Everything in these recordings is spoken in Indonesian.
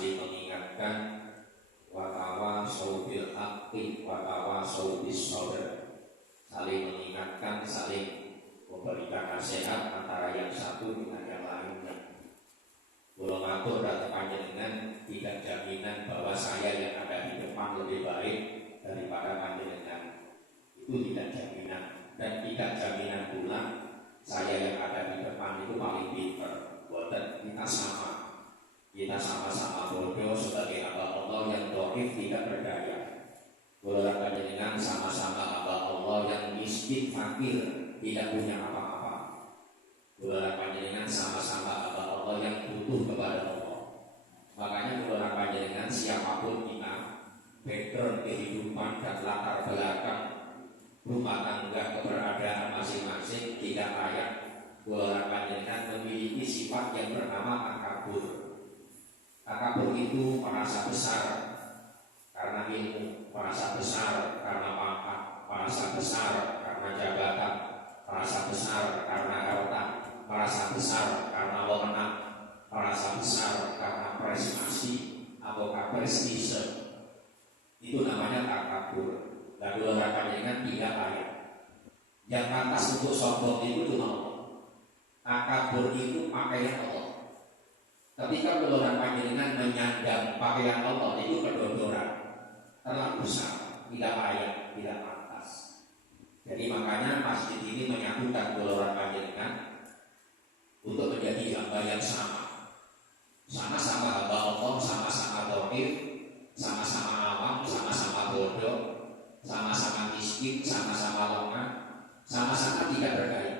saling mengingatkan, wa tawasau bil haqqi wa tawasau bis sabr. Saling mengingatkan, saling memberikan nasihat antara yang satu dengan yang lainnya. Kula matur dhateng panjenengan, tidak jaminan bahwa saya yang ada di depan lebih baik daripada panjenengan. Itu tidak jaminan, dan tidak jaminan pula saya yang ada di depan itu paling pintar. Boten, kita sama-sama bodoh sebagai hamba Allah yang dhaif, tidak berdaya. Kula panjenengan sama-sama hamba Allah yang miskin, fakir, tidak punya apa-apa. Kula panjenengan sama-sama hamba Allah yang butuh kepada Allah. Makanya kula panjenengan siapapun kita, background kehidupan dan latar belakang rumah tangga keberadaan masing-masing tidak layak kula panjenengan memiliki sifat yang bernama takabur. Takabur itu merasa besar karena ilmu, merasa besar karena pangkat, merasa besar karena jabatan, merasa besar karena harta, merasa besar karena wewenang, merasa besar karena prestasi atau prestise. Itu namanya takabur. Dan kula panjenengan tidak layak. Yang pantas untuk sombong itu cuma Allah. Takabur itu pakaian Allah. Ketika kula panjenengan menyandang pakaian Allah itu kedondoran, terlalu besar, tidak layak, tidak pantas. Jadi makanya masjid ini menyatukan kula panjenengan untuk menjadi hamba yang sama. Sama-sama hamba Allah, sama-sama tauhid, sama-sama awam, sama-sama bodoh, sama-sama miskin, sama-sama lemah, sama-sama tidak berdaya.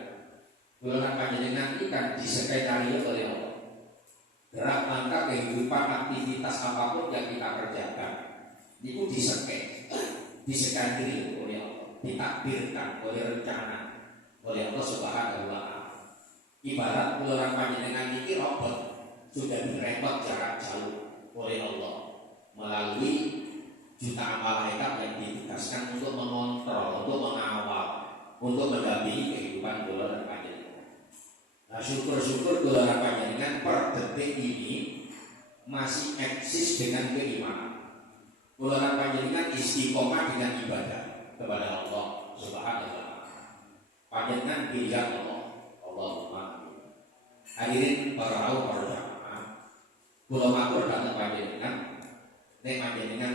Kula panjenengan ini kan disekretari oleh Allah. Gerak langkah kehidupan, aktivitas apapun yang kita kerjakan itu disekretari oleh Allah, ditakdirkan oleh rencana oleh Allah Subhanahu wa Ta'ala. Ibarat kula panjenengan ini robot sudah direpot jarak jauh oleh Allah melalui jutaan malaikat yang ditugaskan untuk mengontrol, untuk mengawal, untuk mendampingi kehidupan kula dan panjenengan. Nah, syukur-syukur kula dan panjenengan per detik ini masih eksis dengan keimanan. Kula dan panjenengan istiqomah dengan ibadah kepada Allah Subhanahu wa Ta'ala. Panjenengan pilihan Allah, Allahumma amin. Hadirin para jamaah, kula matur dhateng panjenengan, nek panjenengan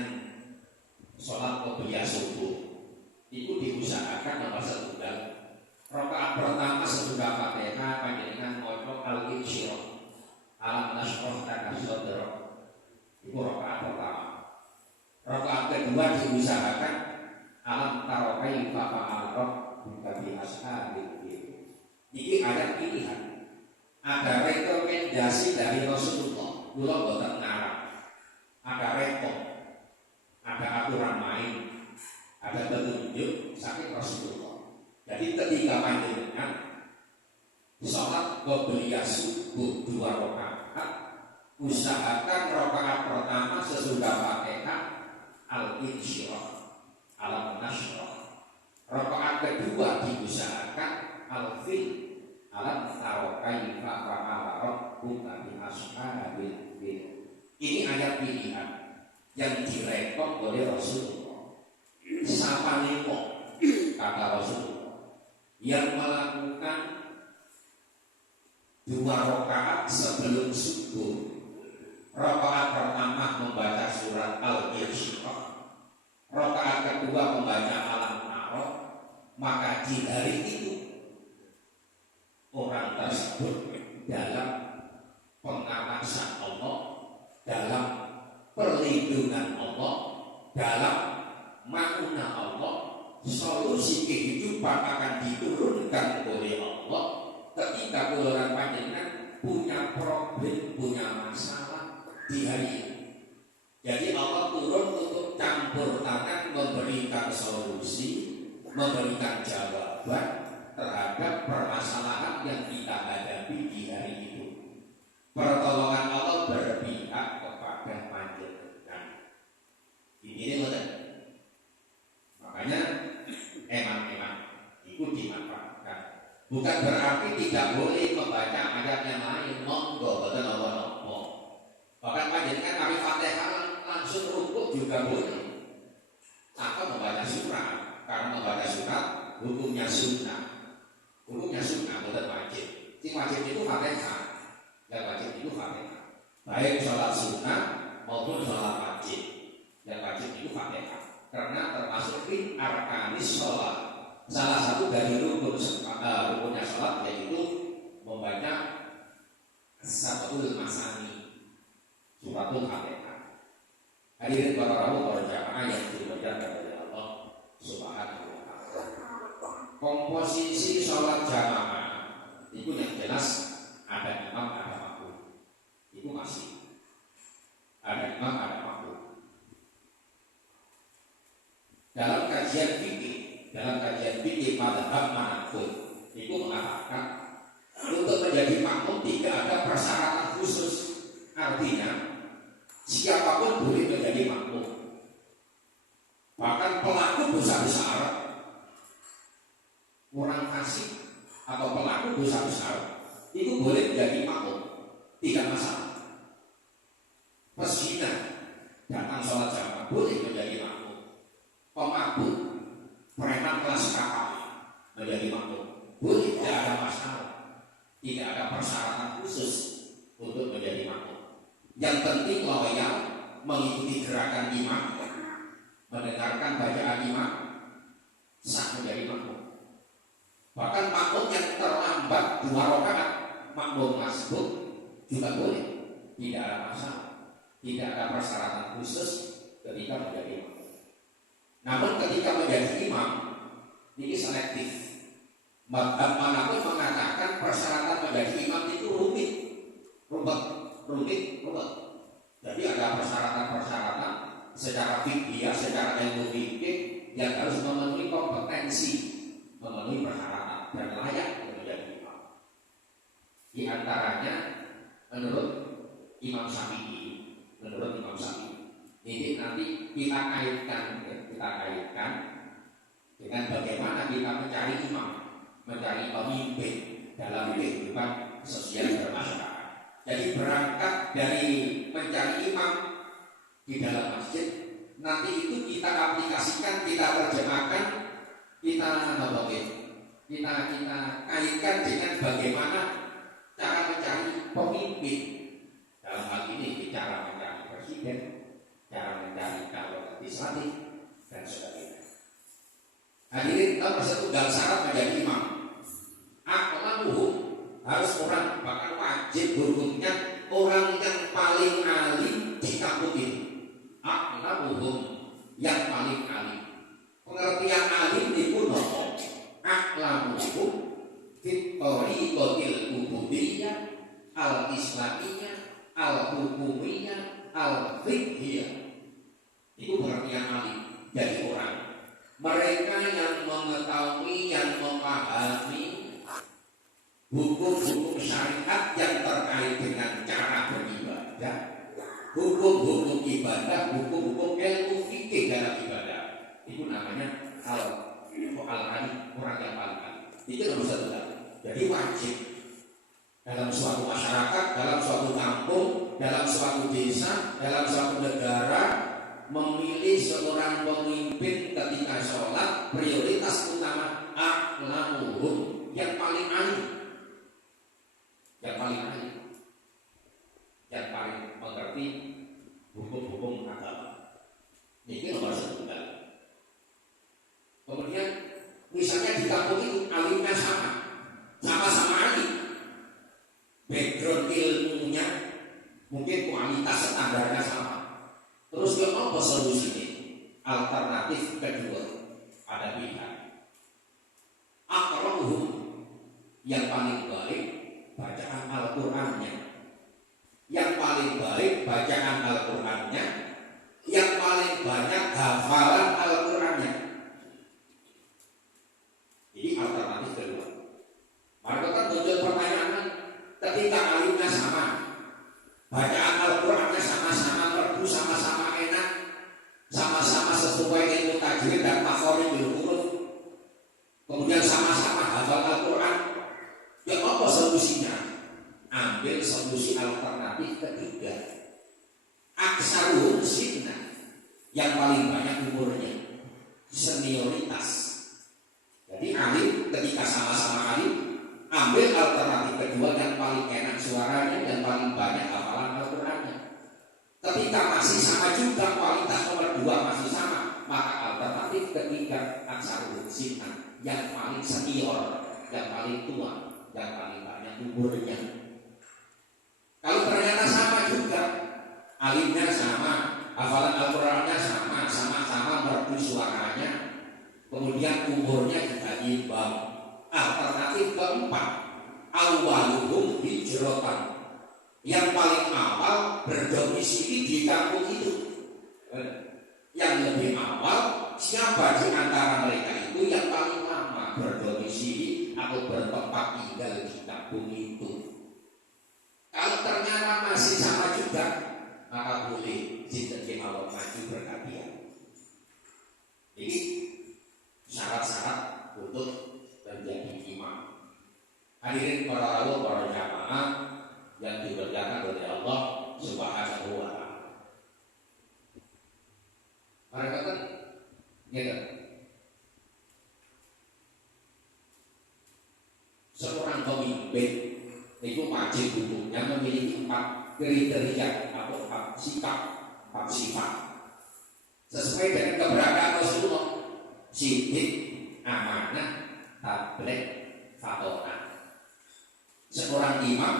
sholat qobliyah subuh itu diusahakan nomor setunggal. Rakaat pertama sesudah Fatihah panjenengan maca al-insyirah, alam nashrah laka sadrak. Itu rakaat pertama. Rakaat kedua diusahakan alam tara kaifa fa'ala rabbuka bi ashabil fil. Ini ayat pilihan. Ada rekomendasi dari Rasulullah. Kula boten ngarang. Ada rekom, ada aturan main, ada petunjuk saking Rasulullah. Jadi ketika panjenengan sholat qobliyah subuh 2 rakaat, usahakan rakaat pertama sesudah Fatihah al-insyirah, alam nashrah. Rakaat kedua diusahakan al-fil, alam tara kaifa fa'ala rabbuka bi ashabil fil. Ini ayat pilihan yang direkom oleh Rasulullah. Sapa limo kata Rasulullah yang melakukan 2 rakaat sebelum subuh. Rakaat pertama membaca surat Al-Insyirah, rakaat kedua membaca Alam Narok, maka di hari itu orang tersebut dalam pengawasan Allah, dalam perlindungan Allah, dalam makna Allah. Solusi kehidupan akan diturunkan oleh Allah ketika kula panjenengan punya problem, punya masalah di hari ini. Jadi Allah turun untuk campur tangan, memberikan solusi, memberikan jawaban terhadap permasalahan yang kita hadapi di hari itu. Pertolongan Allah berpihak kepada panjenengan. Ini betul. Makanya emang itu dimanfaatkan. Bukan berarti tidak boleh membaca ayat yang lain. Monggo, betul apa? Bahkan panjenengan mari termasuk rukuk juga boleh. Atau membaca surat, karena membaca surat hukumnya sunnah. Hukumnya sunnah bukan wajib. Yang wajib itu Fatihah. Yang wajib itu Fatihah. Baik sholat sunnah maupun sholat wajib. Yang wajib itu Fatihah. Karena termasuk min arkanis sholat. Salah satu dari rukunnya sholat yaitu membaca Sabatul Masani, suratul Fatihah. Hadirin para jamaah yang dimuliakan oleh Allah Subhanahu wa taala. Komposisi sholat jamaah itu yang jelas ada imam, ada makmum. Itu masih ada imam, ada makmum. Dalam kajian fikih mazhab manapun itu mengatakan untuk menjadi makmum tidak ada persyaratan khusus. Artinya siapapun boleh menjadi makmum. Bahkan pelaku dosa besar, orang fasik atau pelaku dosa besar itu boleh menjadi makmum, tidak masalah. Pezina datang sholat jamaah boleh menjadi makmum. Pemabuk, preman kelas kakap menjadi makmum boleh, tidak ada masalah. Tidak ada persyaratan khusus untuk menjadi makmum. Yang penting loyal, mengikuti gerakan imam, mendengarkan bacaan imam, sah menjadi makmum. Bahkan makmum yang terlambat 2 rakaat, makmum masbuk juga boleh, tidak ada masalah. Tidak ada persyaratan khusus ketika menjadi makmum. Namun ketika menjadi imam, ini selektif. Mazhab manapun mengatakan persyaratan menjadi imam itu rumit. Jadi ada persyaratan secara fikih, secara ilmu fikih yang harus memenuhi kompetensi, memenuhi persyaratan dan layak untuk menjadi imam. Di antaranya menurut Imam Syafi'i, ini nanti kita kaitkan dengan bagaimana kita mencari imam, mencari pemimpin dalam kehidupan sosial bermasyarakat. Jadi berangkat dari mencari imam di dalam masjid, nanti itu kita aplikasikan, kita terjemahkan, kita kaitkan dengan bagaimana cara mencari pemimpin. Dalam hal ini cara mencari presiden, cara mencari calon legislatif dan sebagainya. Hadirin, nomor 1 dan syarat menjadi imam. Aqlamuhum, harus orang, bahkan wajib hukumnya orang yang paling alim di kampung ini. Aqlamuhum, yang paling alim. Pengertian alim itu nopo. Aqlamuhum fit thariqatil ubudiyyah al-islamiyah al-hukumiyah al-fiqhiyah. Itu pengertian alim dari orang. Mereka yang mengetahui, yang memahami hukum-hukum syariat yang terkait dengan cara beribadah, hukum-hukum ibadah, hukum-hukum ilmu fikih dalam ibadah. Itu namanya al-alim, orang yang paling alim. Itu nomor 1. Jadi wajib dalam suatu masyarakat, dalam suatu kampung, dalam suatu desa, dalam suatu negara, memilih seorang pemimpin ketika sholat, prioritas utama a'lamuhum, yang paling alim, yang paling mengerti hukum-hukum agama. Ini nomor 1. Kemudian misalnya di kampung itu alimnya sama-sama alim, background ilmunya mungkin kualitas standarnya sama. Terus apa solusinya? Alternatif kedua, ada pilihan. Aqra'uhum, yang paling baik bacaan Al-Qur'annya. Yang paling baik bacaan Al-Qur'annya, yang paling banyak hafalan Al-Qur'annya. Ini alternatif kedua. Maka kan muncul pertanyaan, ketika alimnya sama, bacaan Al-Qur'annya sama-sama merdu, sama-sama enak, sama-sama sesuai ilmu tajwid dan makhorijul huruf, kemudian sama-sama hafal Al-Qur'an, ya apa solusinya? Ambil solusi alternatif ketiga. Aksaruhum sinna, yang paling banyak umurnya, senioritas. Jadi alim ketika sama-sama alim, ambil alternatif kedua yang paling enak suaranya dan paling banyak hafalan Al-Qur'annya. Ketika masih sama juga, kualitas nomor 2 masih sama, maka alternatif ketiga aksarul sinan, yang paling senior, yang paling tua, yang paling banyak umurnya. Kalau ternyata sama juga, alimnya sama, hafalan Al-Qur'annya sama, sama-sama merdu suaranya, kemudian umurnya juga imbang. Alternatif keempat, awaluhum hijratan, yang paling awal berdomisili di kampung itu. Yang lebih awal, siapa di antara mereka itu yang paling lama berdomisili atau bertempat tinggal di kampung itu. Kalau ternyata masih sama juga, maka boleh jinten mawon maju berkatian. Ini syarat-syarat untuk menjadi imam. Hadirin para rawuh, para jamaah yang diberkahi oleh Allah Subhanahu wa taala. Mereka kan gitu. Seorang pemimpin itu wajib hukumnya memiliki 4 kriteria atau 4 sikap, 4 sifat sesuai dengan keberadaan Rasulullah: sidik, amanah, tabligh, fatonah. Seorang imam,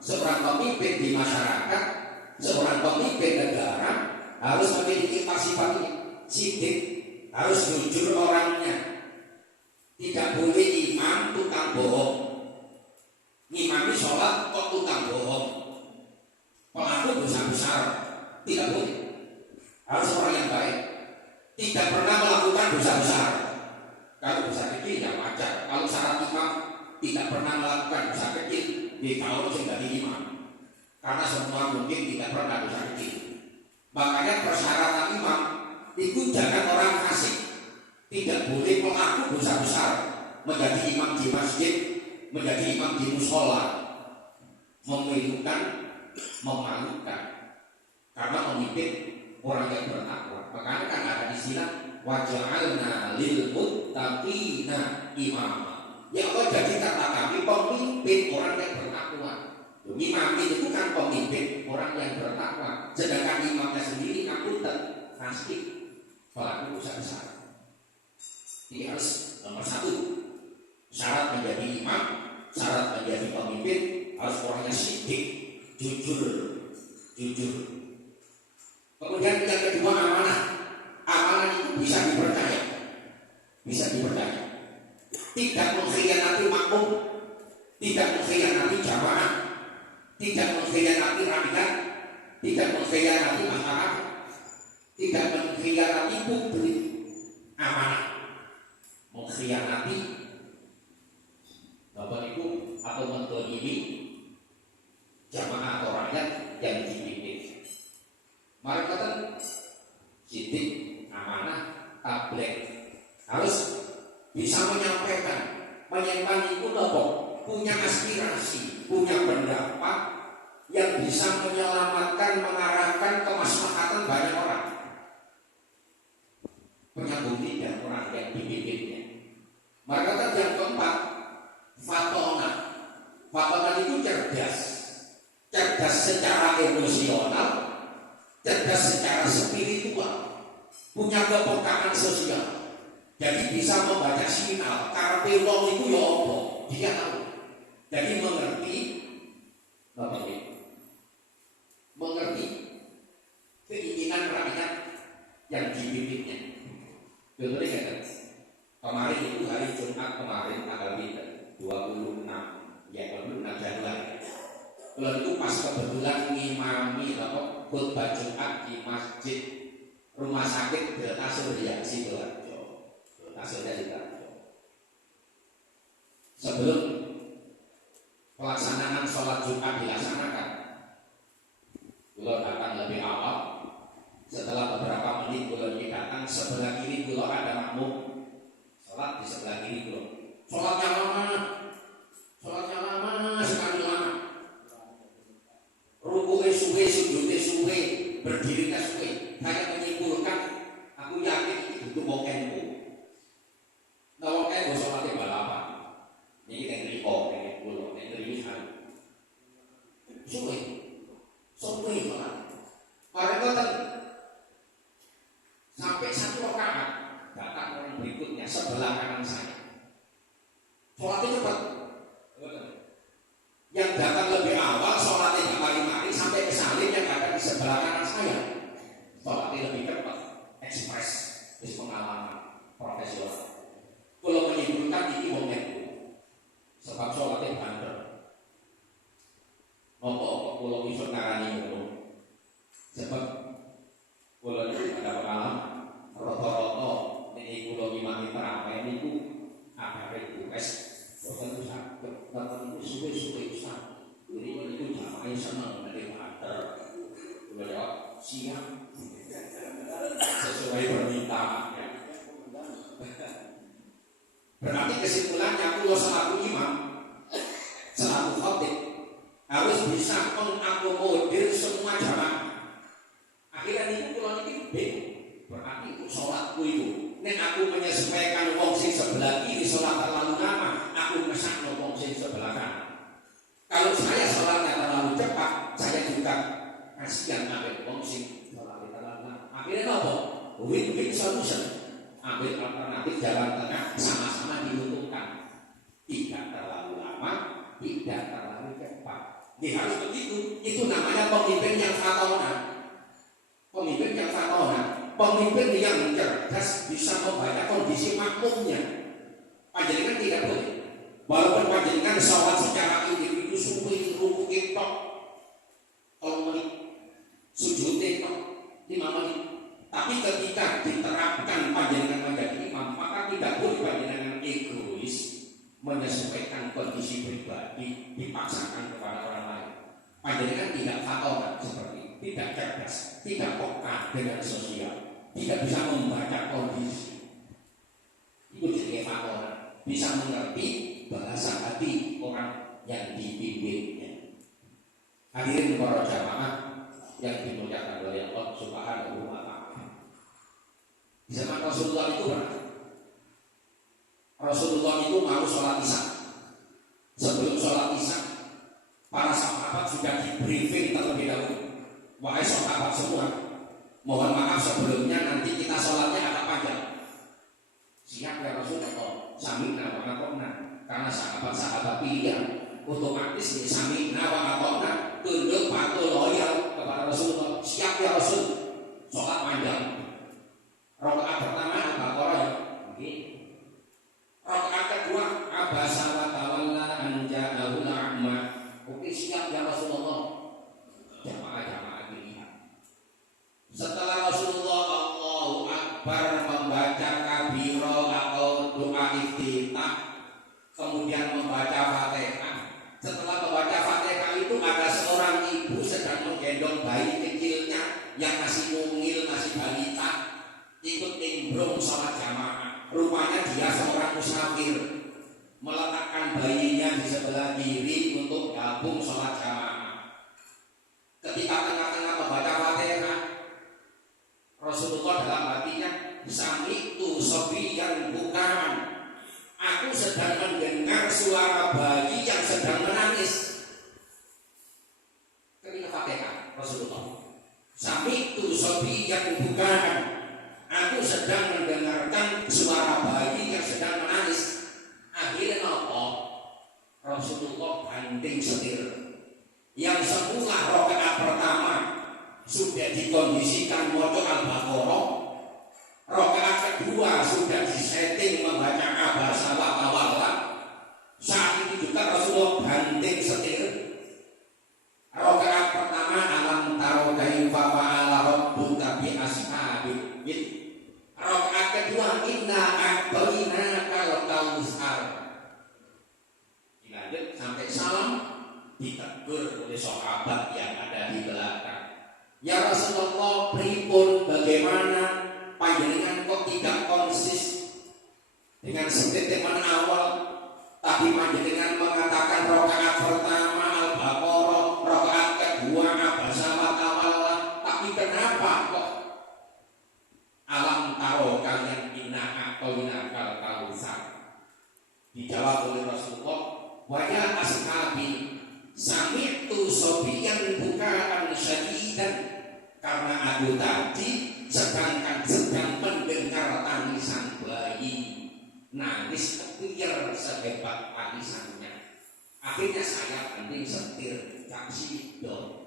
seorang pemimpin di masyarakat, seorang pemimpin negara harus memiliki 4 sifat ini. Sidik, harus jujur orangnya, tidak boleh imam tukang bohong. Ngimami sholat kok tukang bohong, pelaku dosa besar, tidak boleh. Harus orang yang baik, tidak pernah melakukan dosa besar. Kalau dosa kecil ya wajar. Kalau syarat imam tidak pernah melakukan dosa kecil, ditaruh sebagai imam, karena semua mungkin tidak pernah dosa kecil. Makanya persyaratan imam itu jangan orang fasik, tidak boleh pelaku dosa besar menjadi imam di masjid, menjadi imam di mushola, memilukan, memalukan, karena memimpin orang yang bertakwa. Makanya kan ada istilah waja'alna lil muttaqina imama. Ya Allah, jadi kata kami pemimpin orang yang bertakwa. Imam itu kan pemimpin orang yang bertakwa, sedangkan imamnya sendiri akuntan, fasik, pelaku dosa besar. Ini harus nomor 1. Syarat menjadi imam, syarat menjadi pemimpin, harus orangnya sidik, jujur. Kemudian yang kedua, amanah. Amanah itu bisa dipercaya, tidak mengkhianati makmum, tidak mengkhianati jamaah, tidak mengkhianati rakyat, tidak mengkhianati masyarakat, tidak mengkhianati publik. Amanah, mengkhianati Bapak Ibu atau mendolimi jamaah atau rakyat yang dipimpin. Mari kata sidik, amanah, tabligh, harus bisa menyampaikan itu punya aspirasi, punya pendapat yang bisa menyelamatkan, mengarahkan kemaslahatan banyak orang. Penyambung lidah orang yang dipimpinnya. Maka kata yang keempat, fatonah. Fatonah itu cerdas secara emosional, cerdas secara spiritual, punya kepekaan sosial. Jadi bisa membaca sinyal, karepe wong itu ya apa, dia tahu. Jadi mengerti keinginan rakyat yang dipimpinnya. Contohnya kemarin itu hari Jumat kemarin tanggal 26 Januari. Kalau itu pas kebetulan ngimami khutbah Jumat di masjid Rumah Sakit Delta Surya Sidoarjo. Sebelum pelaksanaan sholat Jumat dilaksanakan, beliau datang lebih awal. Setelah beberapa menit beliau datang, sebelah kiri beliau ada makmum sholat di sebelah kiri beliau. Sholatnya lama sekali lama. Ruku'nya suwe, sujudnya suwe, berdirinya suwe. Saya menyimpulkan Aku yakin itu butuh wong NU. Nah wong NU sholatnya balapan. Ini yang riko, yang pulau, yang rilihan. Suwe sholat. Mereka kan sampai 1 rakaat datang orang berikutnya sebelah kanan saya. Sholatnya cepat. Yang datang lebih awal sholatnya mari-mari sampai ke salib yang ada di sebelah kanan saya. Sholatnya lebih cepat, ekspres, bis pengalaman profesional. Kalau menyimpulkan ini momen sebab sholatnya bandel. Nopo kalau bisa ngarani ngono. Sebab kalau ada pengalaman roto-roto ini kalau imami terawih niku ada request boten saged boten suwe-suwe Ustaz. Jadi niku jamaah seneng nek mater. Kula jawab siap. Sesuai permintaan. Berarti kesimpulannya kula selaku imam, selaku khatib harus bisa mengakomodir semua jamaah. Akhirnya niku kula niki bingung. Berarti sholatku itu nek aku menyesuaikan wong sing sebelah kiri sholat terlalu lama, aku mesakno wong sing sebelah kanan. Kalau saya sholatnya terlalu cepat, saya juga kasihan ambil wong sing sholatnya terlalu lama. Akhirnya apa? Win-win solution. Ambil alternatif jalan tengah, sama-sama diuntungkan. Tidak terlalu lama, tidak terlalu cepat. Ini harus begitu. Itu namanya pemimpin yang fatona. Pemimpin yang fatona, pemimpin yang cerdas bisa membaca kondisi makmumnya. Panjenengan tidak boleh. Walaupun panjenengan sholat secara individu suwi ruku tok 3 menit, sujud tok 5 menit. Tapi ketika diterapkan panjenengan menjadi imam, maka tidak boleh panjenengan egois menyesuaikan kondisi pribadi dipaksakan kepada orang lain. Panjenengan tidak fatona seperti itu, tidak cerdas, tidak peka dengan sosial, tidak bisa membaca kondisi. Itu jadi fatona, bisa mengerti bahasa hati orang yang dipimpinnya. Hadirin para jamaah yang dimuliakan oleh Allah Subhanahu wa Ta'ala. Di zaman Rasulullah itu Rasulullah itu mau sholat isya. Sebelum sholat isya, para sahabat sudah di briefing terlebih dahulu. Wahai sahabat semua, mohon maaf sebelumnya nanti kita sholatnya agak panjang. Siap ya Rasulullah, sami'na wa ata'na. Karena sahabat-sahabat pilihan otomatis ya sami'na wa ata'na, tunduk patuh loyal kepada Rasulullah. Siap ya Rasul, sholat panjang. Rakaat pertama Al-Baqarah ya. Oke. Rakaat kedua abasa wa tawalla an ja'ahul a'ma. Oke, siap ya Rasulullah. Jamaah pilihan. Setelah Rasulullah Allahu Akbar membaca kabiro atau doa iftitah, kemudian membaca Fatihah. Setelah membaca Fatihah itu ada seorang ibu sedang menggendong bayi kecilnya yang masih mungil, masih balita, ikut nimbrung sholat jamaah. Rupanya dia seorang musafir, meletakkan bayinya di sebelah kiri untuk gabung sholat jamaah. Ketika tengah-tengah membaca Fatihah, Rasulullah dalam hatinya sami'tu sabiyyan bukaan. Aku sedang mendengar suara bayi yang sedang menangis. Ketika Fatihah, Rasulullah sami'tu sabiyyan bukaan. Aku sedang mendengarkan suara bayi yang sedang menangis. Akhirnya apa? Rasulullah banting setir. Yang semula rakaat pertama sudah dikondisikan maca Al-Baqarah, rakaat kedua sudah disetting membaca abasa wa tawalla. Saat itu juga Rasulullah banting setir. Rakaat pertama alam taro kaifa fa'ala rabbuka bi ashabil fil. Rakaat kedua inna a'tainaka al-kautsar. Dilanjut sampai salam, ditegur oleh sahabat yang ada di belakang. Ya Rasulullah, pripun bagaimana panjenengan kok tidak konsis dengan statement awal? Tadi panjenengan mengatakan rakaat pertama Al-Baqarah, rakaat kedua abasa wa tawalla. Tapi kenapa kok alam taro kalian inna atau inakal kausar. Dijawab oleh Rasulullah, waya ashabi sami'tu sobiyan bukaan syadidan, karena aku tadi sedang mendengar tangisan bayi, nangis kepir sehebat tangisannya. Akhirnya saya penting setir kasih dong.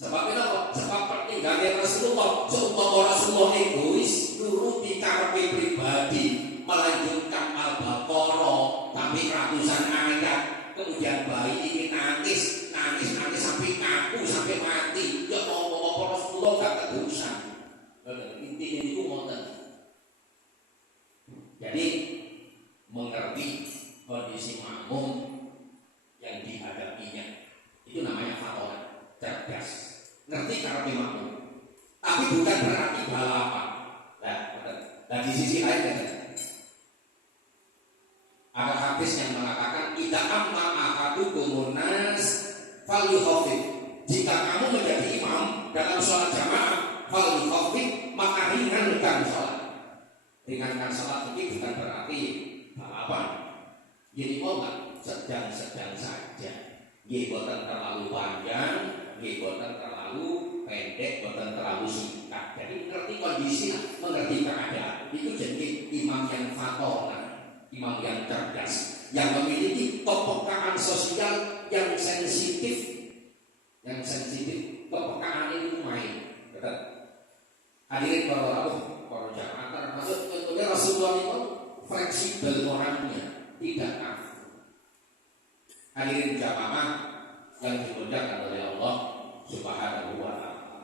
Sebab apa? Sebab peninggalan Rasulullah egois, nuruti karepe pribadi, melanjutkan Al-Baqarah tapi ratusan ayat, kemudian bayi ini nangis sampai kaku sampai mati. Ya apa Rasulullah gak keterusan. Intinya itu ngoten. Jadi mengerti kondisi makmum yang dihadapinya itu namanya fatoran, cerdas, ngerti karepe makmum. Tapi bukan berarti balapan. Nah, di sisi lain ada hadis yang mengatakan ida amma ahadukum nas falyukhafif. Jika kamu menjadi imam dalam sholat jamaah, falyukhafif, maka ringankan sholat. Ringankan sholat ini bukan berarti balapan. Jadi mau nggak sedang-sedang saja. Boten terlalu panjang, boten terlalu pendek, boten terlalu singkat. Jadi mengerti kondisi, mengerti keadaan. Itu jadi imam yang fatoran, imam yang cerdas, yang memiliki kepekaan sosial yang sensitif. Kepekaan itu main. Hadirin para jamaah, termasuk contohnya Rasulullah itu fleksibel orangnya, tidak kaku. Hadirin jamaah yang dimuliakan oleh Allah Subhanahu wa ta'ala.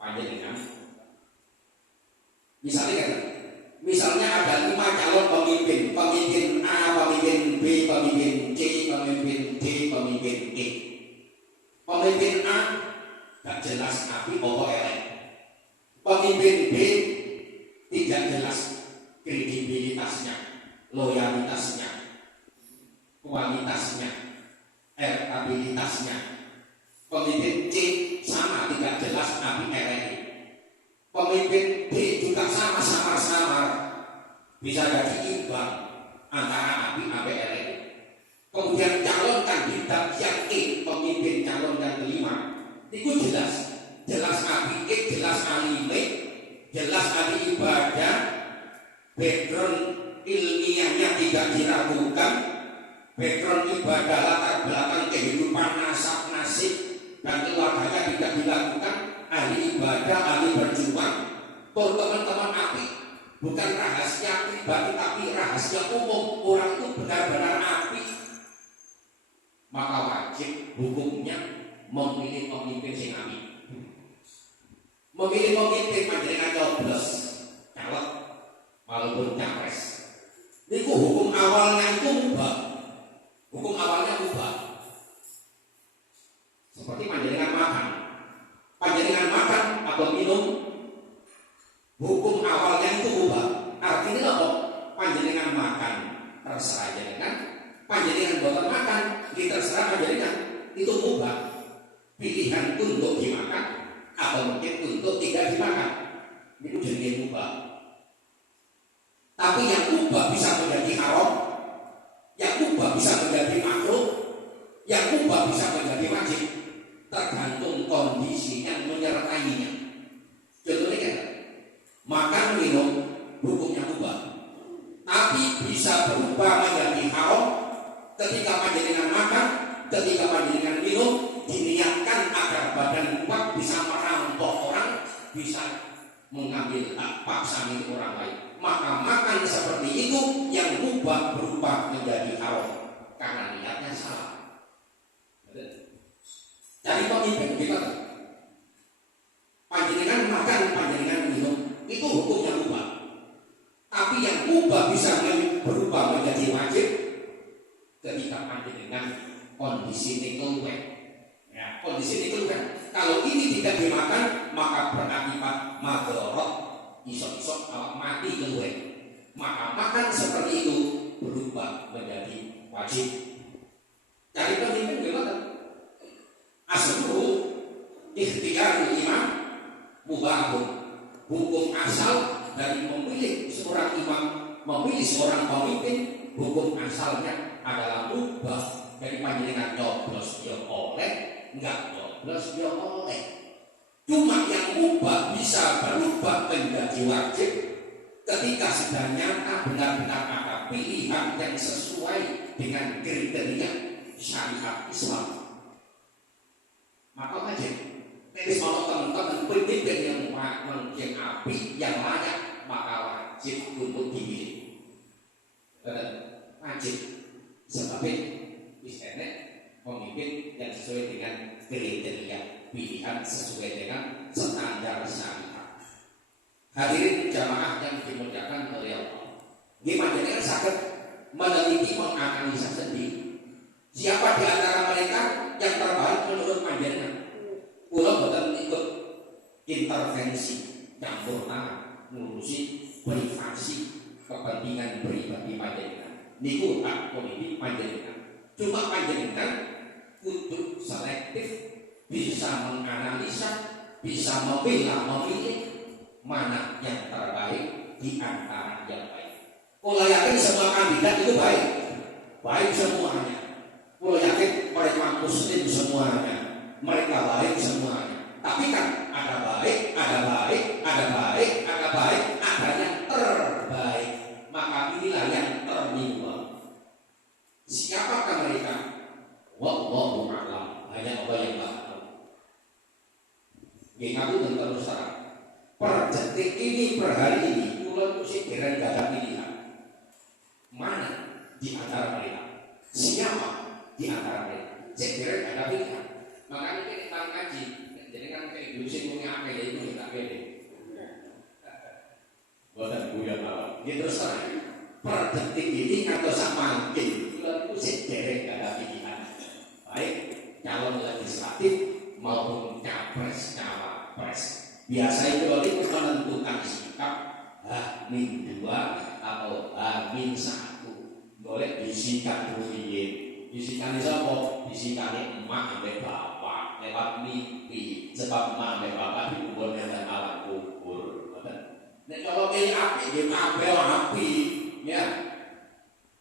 Panjenengan misalnya ada 5 calon pemimpin A, pemimpin B, pemimpin C, pemimpin D, pemimpin E. Pemimpin A gak jelas api pokok elek. Pemimpin B tidak jelas kredibilitasnya, loyalitasnya, kualitasnya, elektabilitasnya. Pemimpin C sama tidak jelas api elek. Pemimpin D juga sama samar-samar, bisa jadi imbang antara api elek. Kemudian calon kandidat yang E, pemimpin calon yang kelima, itu jelas api E, jelas alime, jelas ahli ibadah, background ilmiahnya tidak diragukan, background ibadah latar belakang kehidupan nasib dan keluarganya tidak dilakukan, ahli ibadah, ahli berjuang. Kalau teman-teman api bukan rahasia pribadi tapi rahasia umum, orang itu benar-benar api, maka wajib hukumnya memilih pemimpin sing api. Memilih pemimpin panjenengan coblos caleg walaupun capres. Itu hukum awalnya itu ubah. Hukum awalnya ubah. Seperti panjenengan makan atau minum, hukum awalnya itu ubah. Artinya apa? Panjenengan makan terserah jenengan, panjenengan boten makan terserah panjenengan, itu ubah. Pilihan untuk dimakan atau mungkin untuk tidak dimakan, itu jadi ubah. Tapi yang ubah bisa menjadi haram, yang ubah bisa menjadi makruh, yang ubah bisa menjadi wajib, tergantung kondisi yang menyertainya. Contohnya kan, makan minum hukumnya ubah, tapi bisa berubah menjadi haram ketika panjenengan makan, ketika panjenengan minum diniatkan agar badan kuat bisa merampok orang, bisa mengambil hak paksa milik orang lain. Maka makan seperti itu yang berubah menjadi haram karena niatnya salah. Jadi pemimpin gimana? Panjenengan makan, panjenengan minum, itu hukumnya ubah. Tapi yang ubah bisa berubah menjadi wajib ketika panjenengan kondisi keluar. Ya, kondisi keluar. Kalau ini tidak dimakan, maka berakibat madorot, isok-isok mati keluar. Maka makan seperti itu berubah menjadi wajib. Dari pemimpin gimana? Asluhu ikhtiarul imam mubahun. Hukum asal dari memilih seorang imam, memilih seorang pemimpin, hukum asalnya adalah mubah. Dari panjenengan nyoblos ya oleh, enggak nyoblos ya oleh. Cuma yang mubah bisa berubah menjadi wajib ketika sudah nyata benar-benar ada pilihan yang sesuai dengan kriteria syariat Islam. Maka wajib. Tapi kalau teman-teman pemimpin yang api yang layak, maka wajib untuk dimilih. Wajib. Sebabnya istilahnya pemimpin yang sesuai dengan kriteria pilihan sesuai dengan standar syariat. Hadirin jamaah yang dimuliakan oleh Allah, gimana dengan sakit meneliti menganalisa sendiri siapa di antara mereka yang terbaik menurut panjenengan. Kula boten ikut intervensi campur tangan ngurusi privasi kepentingan pribadi panjenengan. Niku hak politik panjenengan. Cuma panjenengan untuk selektif, bisa menganalisa, bisa memilih mana yang terbaik di antara yang baik. Kula yakin semua kandidat itu baik, baik semuanya. Kula yakin mereka muslim semuanya, mereka baik semuanya. Tapi kan ada baik, ada baik, ada baik, ada baik, ada yang terbaik. Maka inilah yang terminimum. Siapakah mereka? Wallahu a'lam. Hanya Allah yang tahu. Aku terus terang. Per detik ini, per hari ini, kula mesti kira gak ada pilihan. Mana di antara mereka? Siapa di antara mereka? Saya kira gak ada pilihan. Makanya kita ngaji. Jadi kan kayak dulu sih punya apa ya itu tak pede. Bukan buaya malam. Dia terus terang. Per detik ini atau sama mungkin kula itu saya kira gak ada pilihan. Baik calon legislatif maupun capres cawapres. Biasa itu menentukan sikap H-2 atau H-1. Boleh bisikan dulu bisikan siapa? Bisikan emak sampai bapak lewat mimpi. Sebab emak sampai bapak dikuburnya dan alam kubur. Nah kalau pilih api, dia kabel api, ya.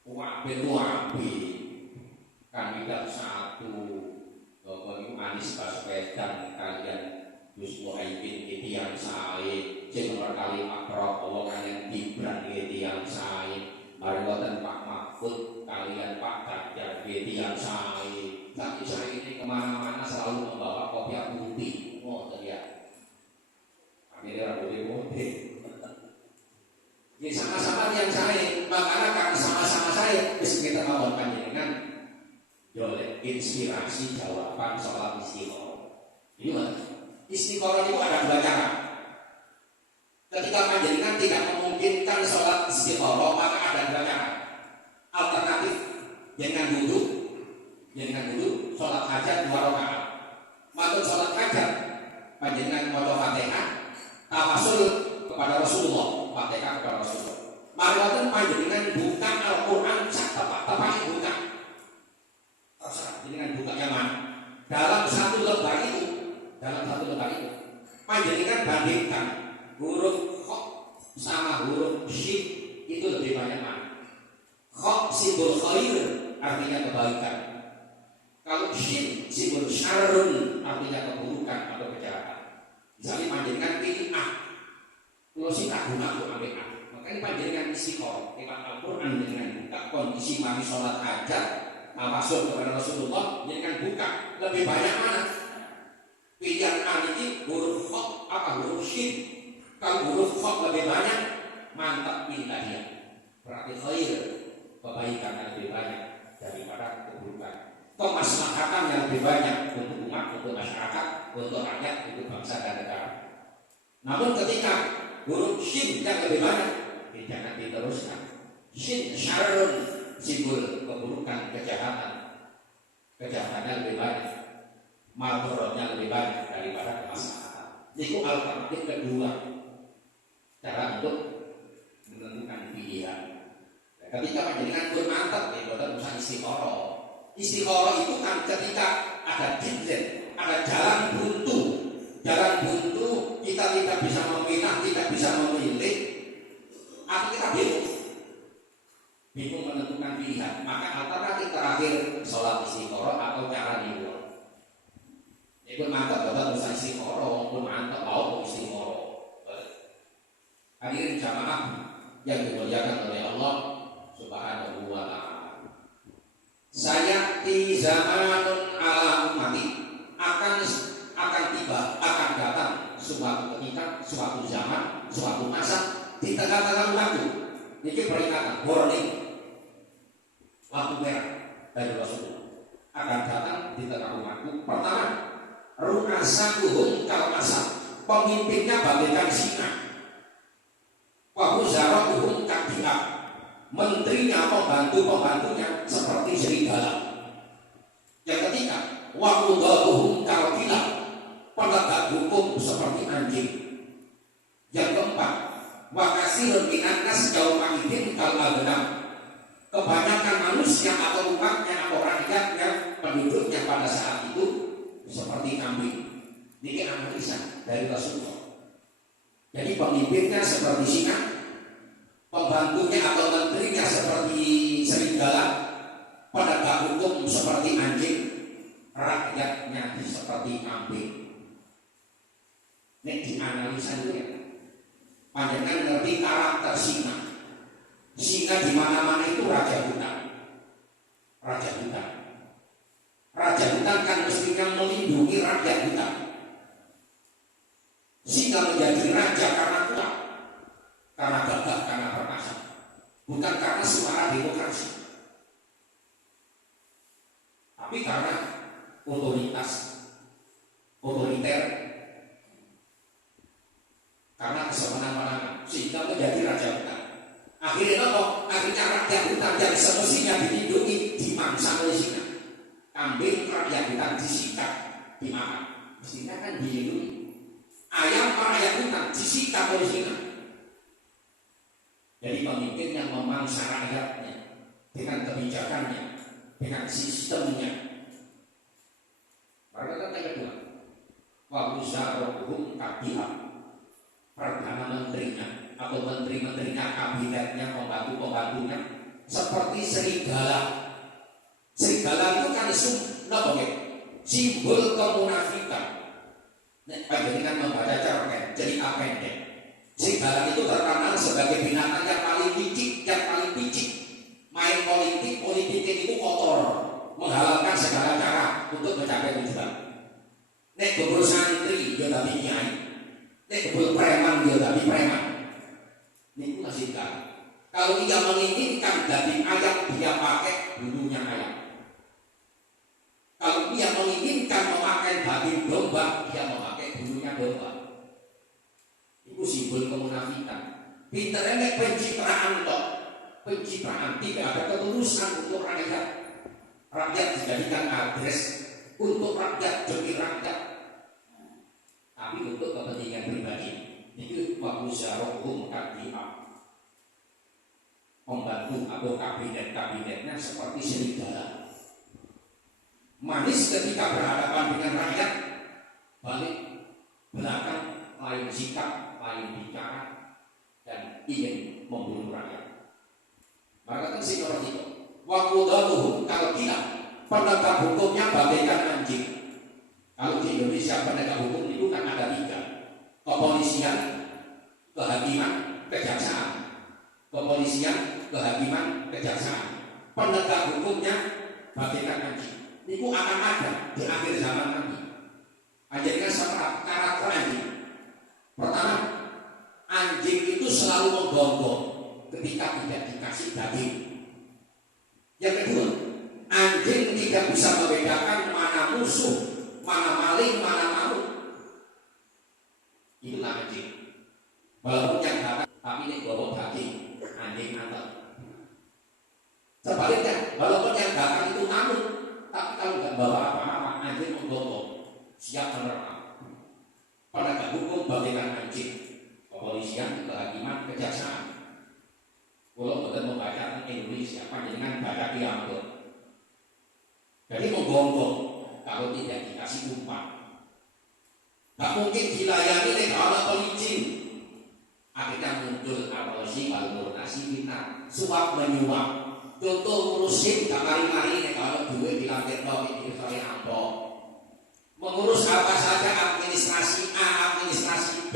Api itu api. Kandidat satu, Bapak Ibu Anies Baswedan kalian Gus Muhaimin itu yang saya, nomor kali Pak Prabowo kalian Gibran itu yang saya, Margoten Pak Mahfud kalian Pak Ganjar itu yang saya. Tapi saya ini kemana-mana selalu membawa kopiah putih. Oh terlihat. Akhirnya rambutnya putih. Ini sama-sama yang saya, makanya kami sama-sama saya. Kita mau panjenengan oleh inspirasi jawaban soal istiqoroh. Ini mana? Istiqoroh itu ada dua cara. Ketika panjenengan tidak memungkinkan sholat istiqoroh, maka ada dua cara. Alternatif, jangan dulu sholat hajat 2 rakaat. Maksud sholat hajat, panjenengan mau Fatihah, tawasul kepada Rasulullah, Fatihah kepada Rasulullah. Mari panjenengan buka Al-Quran tepat buka. Terserah, dengan buka yang mana? Dalam satu lembar itu, panjenengan bandingkan huruf kho sama huruf shin itu lebih banyak mana? Kho simbol khair artinya kebaikan. Kalau shin simbol syarrun artinya keburukan atau kejahatan. Misalnya panjenengan pilih A, kalau sih tak guna untuk ambil A. Makanya panjenengan istiqoroh lewat Al-Quran dengan buka kondisi mami sholat hajat. Masuk kepada Rasulullah, jangan buka lebih banyak mana? Pilihan A ini huruf kho apa huruf shin? Kalau huruf kho lebih banyak, mantap pilih dia. Berarti khair, kebaikan yang lebih banyak daripada keburukan. Kemaslahatan yang lebih banyak untuk umat, untuk masyarakat, untuk rakyat, untuk bangsa dan negara. Namun ketika huruf shin yang lebih banyak, jangan diteruskan. Shin syarrun simbol keburukan, kejahatannya lebih banyak, madorotnya lebih banyak daripada kemaslahatan. Itu alternatif kedua cara untuk menentukan pilihan. Ketika panjenengan pun mantap, kita usah istiqoroh. Istiqoroh itu kan ketika ada dinten, ada jalan buntu kita tidak bisa memilih, tidak bisa memilih, jamaah yang dimuliakan oleh Allah Subhanahu wa ta'ala. Sayati zamanun ala ummati, akan tiba, akan datang suatu ketika, suatu zaman, suatu masa di tengah-tengah waktu. Ini peringatan, warning, lampu merah dari Rasulullah akan datang di tengah umatku. Pertama, ru'asakuhum kalmasah, pemimpinnya bagaikan singa. Wa wuzaratuhum kadhiab, menterinya, pembantu-pembantunya seperti serigala. Yang ketiga, wa qudatuhum kalqilab, penegak hukum seperti anjing. Yang keempat, wa kasirun minan nas yauma idzin kal aghnam, kebanyakan manusia atau umatnya atau rakyatnya, penduduknya pada saat itu seperti kambing. Ini analisa dari Rasulullah. Jadi pemimpinnya seperti singa, pembantunya atau menterinya seperti serigala, penegak hukum seperti anjing, rakyatnya seperti kambing. Ini dianalisa dulu ya. Panjangan ngerti karakter singa. Singa di mana-mana itu raja hutan. Raja hutan. Raja hutan kan mestinya melindungi rakyat hutan. Singa menjadi raja karena kuat, karena gagah, karena perkasa, bukan karena suara demokrasi, tapi karena otoritas, otoriter, karena kesemena-menangan, sehingga menjadi raja hutan. Akhirnya apa? Akhirnya rakyat hutan yang semestinya dilindungi dimangsa oleh singa. Kambing rakyat hutan disikat, dimakan. Mestinya kan dilindungi. Ayam rakyat hutan disikat oleh singa. Jadi pemimpin yang memangsa rakyatnya dengan kebijakannya, dengan sistemnya. Maka kata kedua, wa wuzaratuhum kadhiab, perdana menterinya atau menteri-menterinya, kabinetnya, pembantu-pembantunya seperti serigala. Serigala itu kan simbol kemunafikan. Panjenengan membaca cerpen, jadi pendek. Serigala itu terkenal sebagai binatang yang paling licik, yang paling picik. Main politiknya itu kotor, menghalalkan segala cara untuk mencapai tujuan. Nek gebul santri, dia tapi kiai. Nek gebul preman, dia tapi preman. Ini masih serigala. Kalau dia menginginkan daging ayam, dia pakai bulunya ayam. Kalau dia menginginkan memakai daging domba, dia memakai bulunya domba. Itu simbol kemunafikan. Pinternya nek pencitraan toh, pencitraan, tidak ada ketulusan untuk rakyat. Rakyat dijadikan adres untuk rakyat, demi rakyat, tapi untuk kepentingan pribadi. Itu wabuzarahum kadhiab, pembantu atau kabinet-kabinetnya seperti serigala. Manis ketika berhadapan dengan rakyat, balik belakang, lain sikap, lain bicara, dan ingin membunuh rakyat. Maka kan seperti itu. Wa qudatuhum kalqilab, penegak hukumnya bagaikan anjing. Kalau di Indonesia penegak hukum itu kan ada 3: kepolisian, kehakiman, kejaksaan. Kepolisian, kehakiman, kejaksaan. Penegak hukumnya bagaikan anjing. Itu akan ada di akhir zaman nanti. Anjingnya seperti karakter anjing. Pertama, anjing itu selalu menggonggong ketika tidak dikasih daging. Yang kedua, anjing tidak bisa membedakan mana musuh, mana maling, mana maut. Itulah anjing. Walaupun yang datang, tapi ini bawa daging, anjing antar. Sebaliknya, walaupun yang datang itu maut, tapi kalau nggak bawa apa-apa, anjing menggonggong, siap menerima. Penegak hukum bagaikan anjing, kepolisian, kehakiman, kejaksaan. Kalau betul membaca Indonesia, panjenengan baca Kiamat. Jadi menggonggong kalau tidak dikasih umpan. Gak mungkin dilayani oleh kalau pelicin. Akhirnya muncul arosi, balurnasi, fitnah, suap menyuap. Contoh ngurusin gak mari-mari kalau duit dilantik ini saya apa. Mengurus apa saja administrasi A, administrasi B,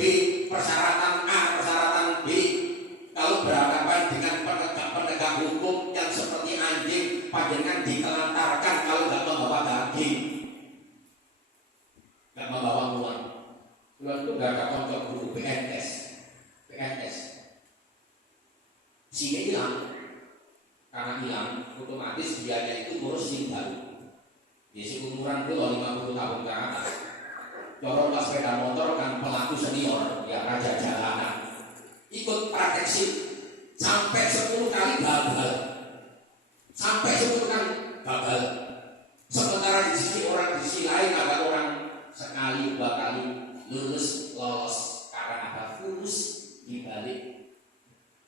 persyaratan A, persyaratan B, panjenengan ditelantarkan kalau nggak membawa daging, nggak membawa uang. Uang itu nggak ada konco guru PNS. Sehingga hilang, karena hilang otomatis biaya itu ngurus yang baru. Jadi umuran dulu 50 tahun ke atas. Corong pas sepeda motor kan pelaku senior, ya raja jalanan. Ikut praktek sip sampai 10 kali gagal. Sementara di sisi orang, di sisi lain ada orang sekali 2 kali lolos karena ada fulus di balik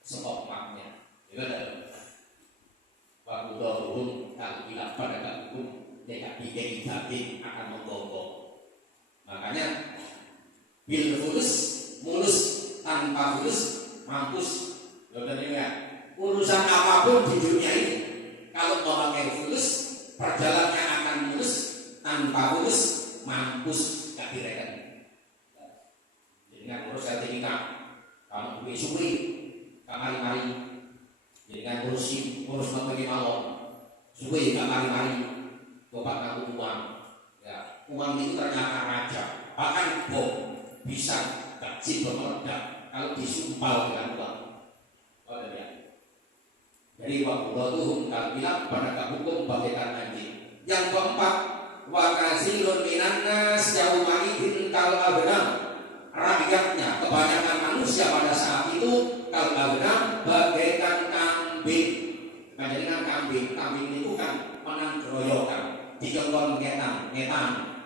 stoknya. Itu ada waktu dahulu kalau bilang pada hukum tidak bikin daging akan menggonggong. Makanya bil fulus mulus, tanpa fulus mampus. Urusan apapun di dunia ini kalau memakai fulus perjalanannya akan mulus, tanpa fulus mampus, gak direken. Jadi kan urus sertifikat, kamu beli suri, kamari-mari. Jadi kan urus membeli malon, suri kamari-mari, coba ngaku uang. Ya, uang itu ternyata raja, bahkan bom bisa gaji meledak kalau disumpal dengan uang. Oh ya. Jadi waktu itu kalau bilang penegak hukum bagaikan anjing. Yang keempat, wakasirun minannas yauma idzin kal abnam. Rakyatnya, kebanyakan manusia pada saat itu kal abnam bagaikan kambing. Menjadikan kambing itu kan menang keroyokan, dikongkon ngetan,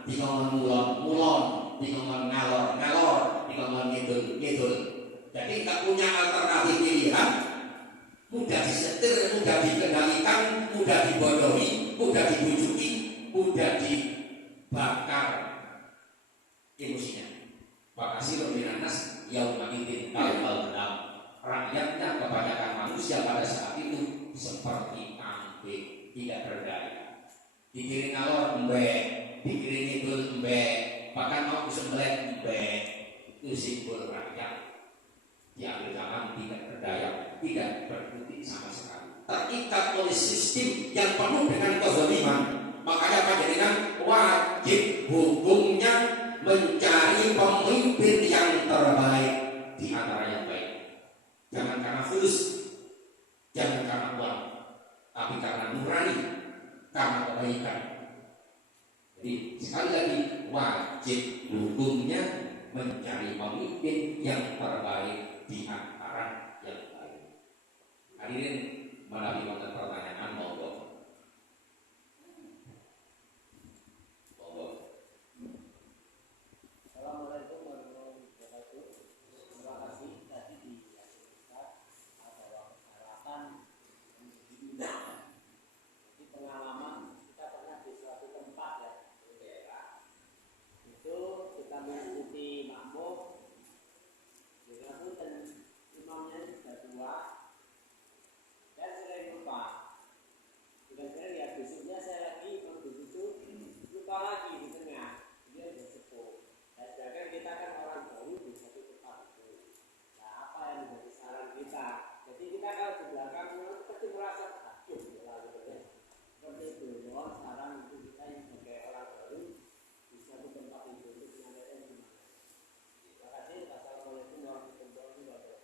dikongkon mulon, dikongkon ngalor, dikongkon ngidul. Jadi tak punya alternatif pilihan. Mudah disetir, mudah dikendalikan, mudah dibodohi, mudah dibujuki, mudah dibakar emosinya. Makasih Rominanas yauma idzin kal abnam. Rakyatnya kebanyakan manusia pada saat itu seperti kambing, tidak berdaya. Dikirim ngalor embek, dikirim ngidul embek, bahkan mau disembelih embek. Itu simbol rakyat. Di akhir zaman tidak berdaya, tidak berkutik sama sekali, terikat oleh sistem yang penuh dengan kezaliman. Makanya panjenengan wajib hukumnya mencari pemimpin yang terbaik di antara yang baik. Jangan karena fulus, jangan karena uang, tapi karena nurani, karena kebaikan. Jadi sekali lagi wajib hukumnya mencari pemimpin yang terbaik di antara yang lain. Hadirin melalui wonten pertanyaan monggo. Assalamualaikum warahmatullahi wabarakatuh. Terima kasih tadi dijelaskan bahwa persyaratan di pengalaman kita pernah di suatu tempat ya di daerah itu kita mengikuti makmum. Jadi dan imamnya sudah tua dan sering lupa. Kira-kira ya besoknya saya lagi mau di situ lupa lagi di tengah. Dia sudah sepuh. Dan sedangkan kita kan orang baru di satu tempat itu. Nah apa yang menjadi saran kita? Jadi kita kalau di belakang pasti merasa takut lalu seperti itu. Mohon saran untuk kita yang sebagai orang baru di satu tempat itu untuk menyampaikan gimana. Terima kasih. Assalamualaikum warahmatullahi wabarakatuh.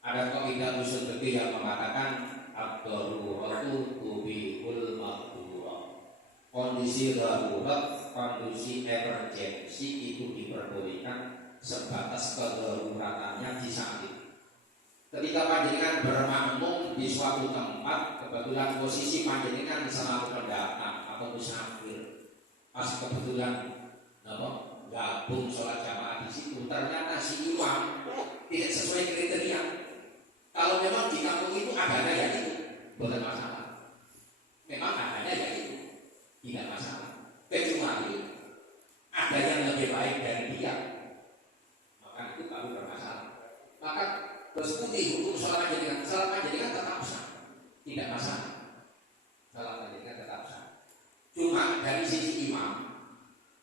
Ada kaidah usul fikih yang mengatakan ad-daruratu tubihul mahdzura. Kondisi darurat, kondisi emergensi itu diperbolehkan sebatas kedaruratannya di saat itu. Ketika panjenengan bermakmum di suatu tempat, kebetulan posisi panjenengan selalu pendatang atau musafir, pas kebetulan gabung sholat jamaah di situ, ternyata si imam tidak sesuai kriteria. Kalau memang di kampung itu adanya ya itu, bukan masalah. Memang adanya ya itu, tidak masalah. Kecuali ada yang lebih baik dari dia, maka itu baru bermasalah. Maka terus putih hukum sholat panjenengan tetap sah, tidak masalah. Sholat panjenengan tetap sah. Cuma dari sisi imam,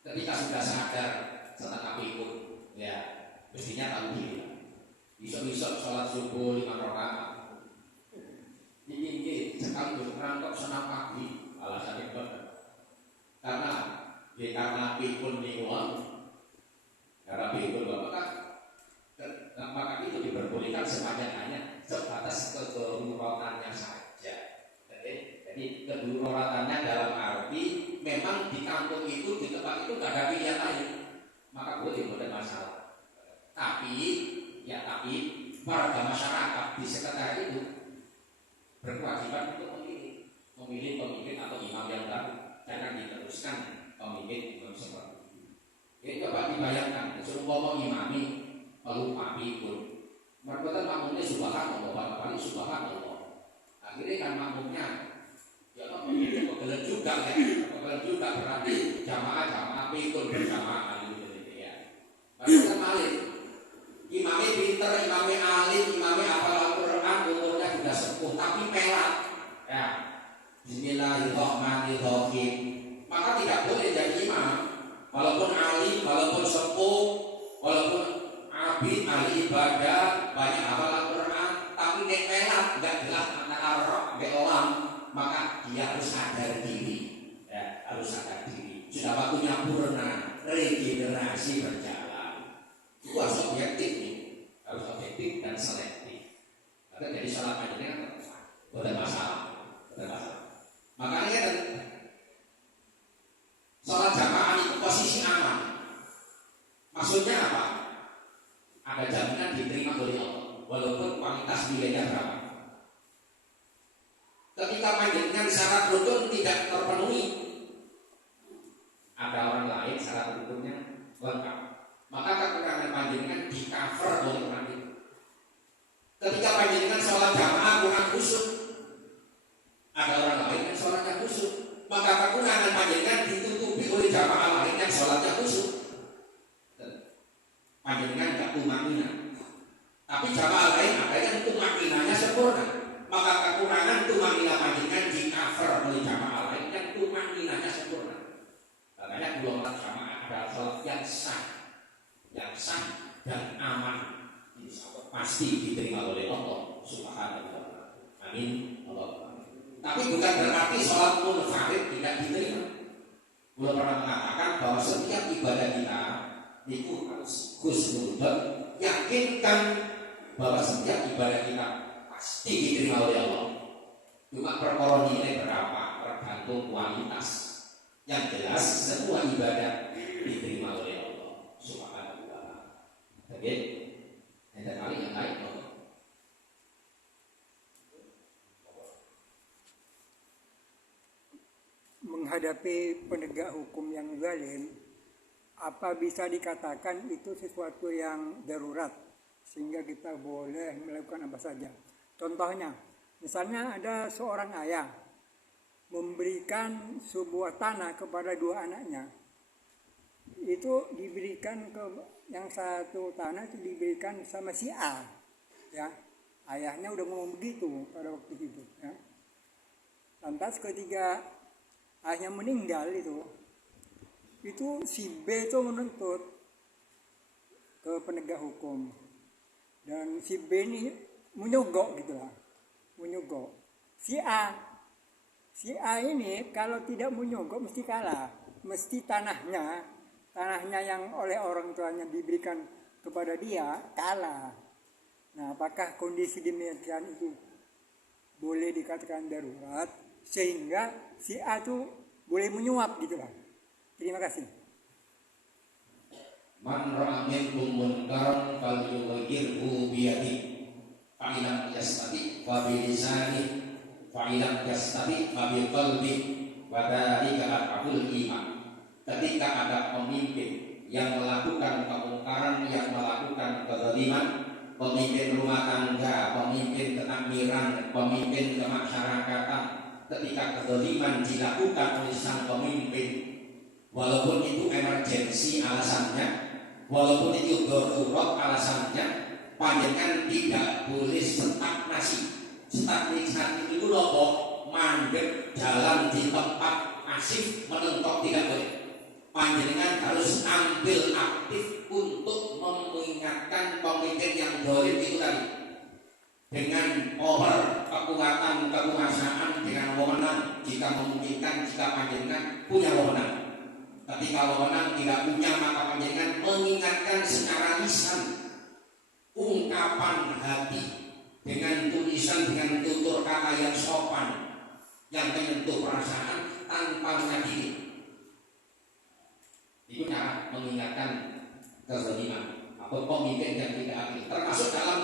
ketika sudah sadar setengah pikun, ya mestinya tahu diri. Besok sholat subuh 5 rakaat. Ini kanggo ngrangkep senam pagi alasannya bener. Karena pikun niwon, karena pikun maka itu diperbolehkan sepanjang sebatas kedaruratannya saja. Jadi kedaruratannya dalam arti memang di kampung itu, di tempat itu tidak ada pilihan lain, maka boleh masalah. Tapi warga masyarakat di sekitar itu berkewajiban untuk memilih pemimpin atau imam yang baru, jangan diteruskan pemimpin imam seperti itu. Jadi coba dibayangkan, seumpama imami lupa pikun, mereka makmumnya subhanallah, paling subhanallah. Akhirnya kan makmumnya pegel juga berarti jamaah pikun bersama gitu ya. Mereka malik, imamnya pinter, imamnya alim, imamnya hafal Al-Quran, umurnya sudah sepuh tapi pelat. Ya, Bismillahirrahmanirrahim. Maka tidak boleh jadi imam, walaupun alim, walaupun sepuh, walaupun abid, ahli ibadah, banyak hafal Al-Quran, tapi nek pelat, nggak jelas antara roh sampai olam, maka dia harus sadar diri. Ya, harus sadar diri. Sudah waktunya purna, regenerasi berjalan. Itu harus objektif nih, harus objektif dan selektif. Maka jadi salah panjangnya boleh masalah. Makanya sholat jamaah itu posisi aman. Maksudnya apa? Ada jaminan diterima oleh Allah, walaupun kualitas nilainya berapa. Ketika panjenengan syarat rukun tidak terpenuhi, ada orang lain syarat rukunnya lengkap, maka kekurangan panjenengan di cover oleh orang itu. Ketika panjenengan sholat jamaah kurang khusyuk, ada orang lain yang sholatnya khusyuk, maka kekurangan panjenengan ditutupi oleh jamaah lain yang sholatnya khusyuk. Panjenengan tidak tumaknina, tapi jamaah lain ada yang tumakninanya sempurna, maka kekurangan tumaknina panjenengan di cover oleh jamaah lain yang tumakninanya sempurna. Makanya golongan jamaah adalah sholat yang sah dan aman, pasti diterima oleh Allah Subhanahu wa Ta'ala. Amin. Tapi bukan berarti sholat munfarid tidak diterima. Beliau pernah mengatakan bahwa setiap ibadah kita itu harus husnudon, yakinkan bahwa setiap ibadah kita pasti diterima oleh Allah. Cuma perkara nilai berapa tergantung kualitas. Yang jelas semua ibadah diterima oleh Allah Subhanahu wa Ta'ala. Oke, ada kali yang lain. Menghadapi penegak hukum yang zalim, apa bisa dikatakan itu sesuatu yang darurat sehingga kita boleh melakukan apa saja? Contohnya, misalnya ada seorang ayah memberikan sebuah tanah kepada dua anaknya. Itu diberikan ke yang satu tanah itu diberikan sama si A, ya. Ayahnya udah ngomong begitu pada waktu itu, ya. Lantas ketika ayahnya meninggal itu si B itu menuntut ke penegak hukum, dan si B ini menyogok gitulah, menyogok. Si A ini kalau tidak menyogok mesti kalah, mesti tanahnya yang oleh orang tuanya diberikan kepada dia kalah. Nah, apakah kondisi demikian itu boleh dikatakan darurat sehingga si A itu boleh menyuap gitu lah? Terima kasih. Man ra'a minkum munkaran falyughayyirhu bi yadihi, fa in lam yastati' fa bi lisanihi, fa in lam yastati' fa bi qalbihi, wa dzalika aqrabul iman. Ketika ada pemimpin yang melakukan kemungkaran, yang melakukan kezaliman, pemimpin rumah tangga, pemimpin ketakmiran, pemimpin kemasyarakatan, ketika kezaliman dilakukan oleh sang pemimpin, walaupun itu emergensi alasannya, walaupun itu darurat alasannya, panjenengan tidak boleh stagnasi. Stagnasi itu loh, mandek jalan di tempat asif menentok, tidak boleh. Panjenengan harus ambil aktif untuk mengingatkan pemimpin yang zalim itu tadi dengan power kekuatan kekuasaan dengan wewenang jika memungkinkan, jika panjenengan punya wewenang. Ketika wewenang tidak punya, maka panjenengan mengingatkan secara lisan, ungkapan hati, dengan tulisan, dengan tutur kata yang sopan, yang menyentuh perasaan tanpa menyakiti. Itu cara mengingatkan kezaliman atau pemimpin yang tidak adil. Termasuk dalam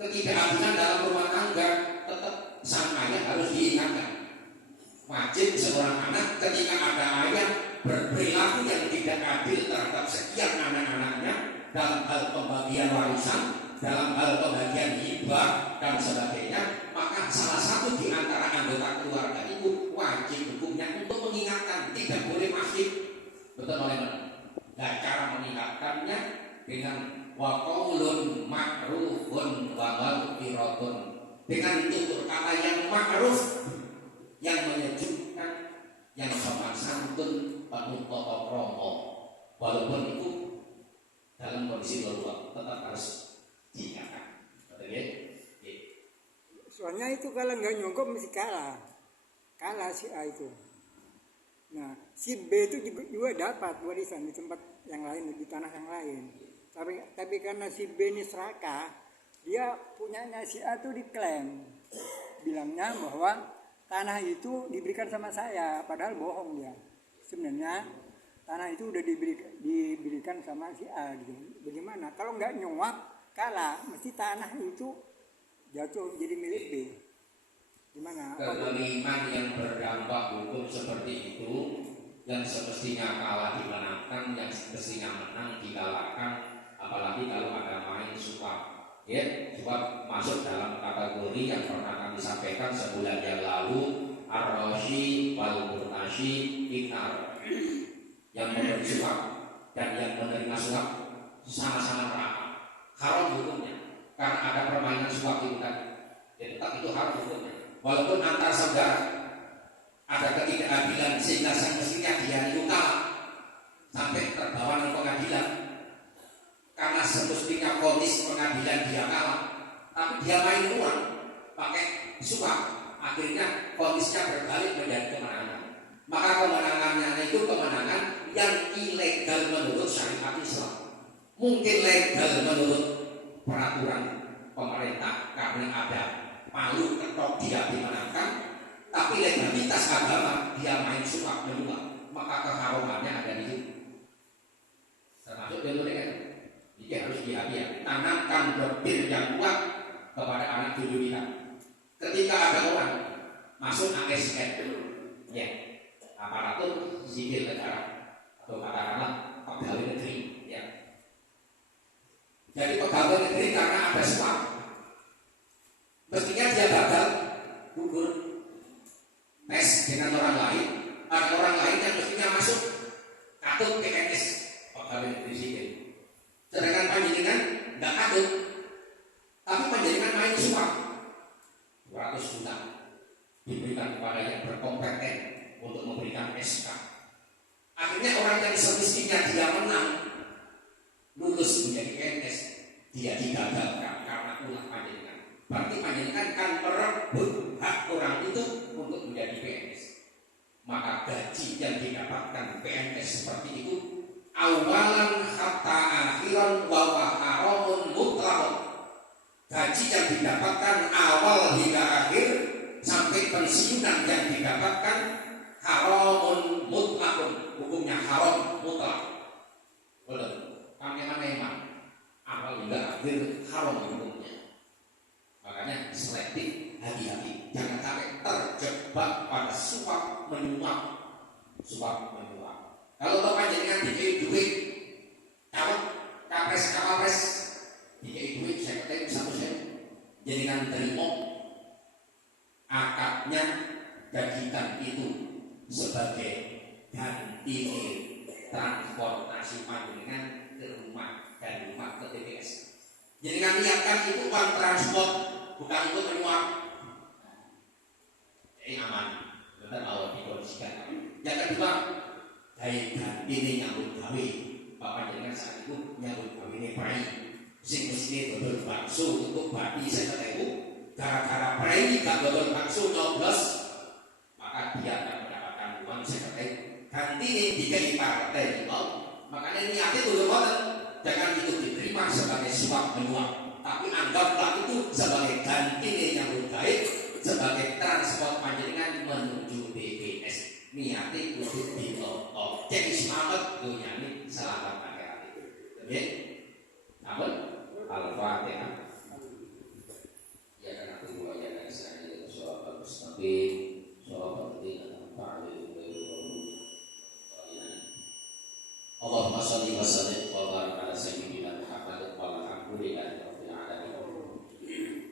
ketidakadilan dalam rumah tangga, tetap sang ayah harus diingatkan. Wajib seorang anak ketika ada ayah berperilaku yang tidak adil terhadap sekian anak-anaknya dalam hal pembagian warisan, dalam hal pembagian hibah dan sebagainya, maka salah satu di antara anggota keluarga itu wajib hukumnya untuk mengingatkan, tidak boleh pasif. Betul teman-teman. Nah, cara mengingatkannya dengan wa qaulun ma'rufun wa maghfiratun, dengan tutur kata yang ma'ruf, yang menyejukkan, yang sopan santun, penuh tata krama, walaupun itu dalam kondisi darurat tetap harus diingatkan. Betul ya? Soalnya itu kalau nggak nyogok mesti kalah si A itu. Nah, si B itu juga dapat warisan di tempat yang lain, di tanah yang lain. Tapi karena si B ini serakah, dia punyanya si A itu diklaim, bilangnya bahwa tanah itu diberikan sama saya, padahal bohong dia. Sebenarnya tanah itu udah diberikan sama si A gitu. Bagaimana? Kalau nggak nyuap kalah, mesti tanah itu jatuh jadi milik B. Gimana? Kezaliman yang berdampak hukum seperti itu, yang semestinya kalah dimenangkan, yang semestinya menang dikalahkan, apalagi kalau ada main suap. Ya, suap masuk dalam kategori yang pernah kami sampaikan sebulan yang lalu, ar-rashi wal murtashi inar. Yang memberi suap dan yang menerima suap sama-sama neraka. Haram hukumnya, karena ada permainan suap itu tadi. Ya, tetap itu haram hukumnya. Walaupun antar saudara ada ketidakadilan sehingga semestinya dia itu kalah sampai terbawa ke pengadilan, karena semestinya vonis pengadilan dia kalah, tapi dia main uang pakai suap, akhirnya vonisnya berbalik menjadi kemenangan. Maka kemenangannya itu kemenangan yang ilegal menurut syariat Islam. Mungkin legal menurut peraturan pemerintah karena ada palu ketok dia dimenangkan, tapi legalitas agama dia main suap menyuap, maka keharumannya ada di situ. Termasuk contohnya, jadi harus dihati-hati. Tanamkan bibir yang kuat kepada anak cucu kita. Ketika ada orang masuk ASN, ya, aparatur sipil negara atau katakanlah pegawai negeri, ya. Jadi pegawai negeri karena ada suap, mestinya dia gagal gugur tes dengan orang lain. Ada orang lain yang mestinya masuk katut PNS pegawai negeri sipil. Sedangkan panjenengan tidak katut, tapi panjenengan main suap 200 juta diberikan kepada yang berkompeten untuk memberikan SK. Akhirnya orang yang semestinya dia menang lulus menjadi PNS, dia digagalkan karena ulah panjenengan. Berarti panjenengan kan merebut hak orang itu untuk menjadi PNS. Maka gaji yang didapatkan PNS seperti itu awalan hatta akhiran wa haramun mutlaq. Gaji yang didapatkan awal hingga akhir sampai pensiunan yang didapatkan haramun mutlak, hukumnya haram mutlak. Boleh, bagaimana emang awal hingga akhir haram hukumnya. Makanya selektif, hati-hati, jangan sampai terjebak pada suap menyuap. Kalau bapak jangan dikei duit, kapres, dikei duit saya katakan 1 sen, jadikan terima. Akadnya jadikan itu sebagai ganti transportasi panjenengan ke rumah dan rumah ke TPS. Jadikan niatkan itu uang transport, bukan untuk menyuap. Jadi aman, betul mau dikondisikan. Yang kedua, dari ganti ini nyambut gawe, bapak jangan saat itu nyambut gawe ini prai. Sing mesti dodol bakso untuk babi saya ketemu. Gara-gara prai gak dodol bakso nyoblos dia akan mendapatkan uang sebagai ganti jika dipakai makanya niatnya itu jangan itu diterima sebagai suap menyuap, tapi anggaplah itu sebagai ganti yang baik, sebagai transport panjenengan menuju BPS. Niatnya untuk ditolong. Jadi semangat dunia ini selamat akhirat itu. Oke? Namun Al-Fatihah. Ya kan aku dua ya kan saya itu soal bagus tapi soal penting atau Allahumma shalli wa sallim wa barik ala sayyidina Muhammad walhamdulillahi rabbil alamin.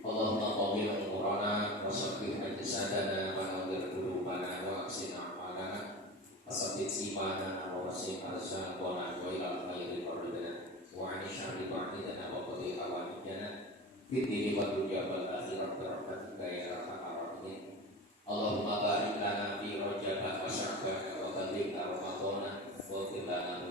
Allahumma qawwil umurana wa sabbih ajsadana wa nawwir qulubana wa ahsin a'malana wa sabbit imana wa wasi' arzaqana wa ila khairi qardana wa 'ani syarri ba'idana wa qadi awanina fid dini wa dunya wal akhirah bi rahmatika ya arhamar rahimin. Allahumma barik lana fi Rajab wa Sya'ban wa ballighna Ramadhana wa qil lana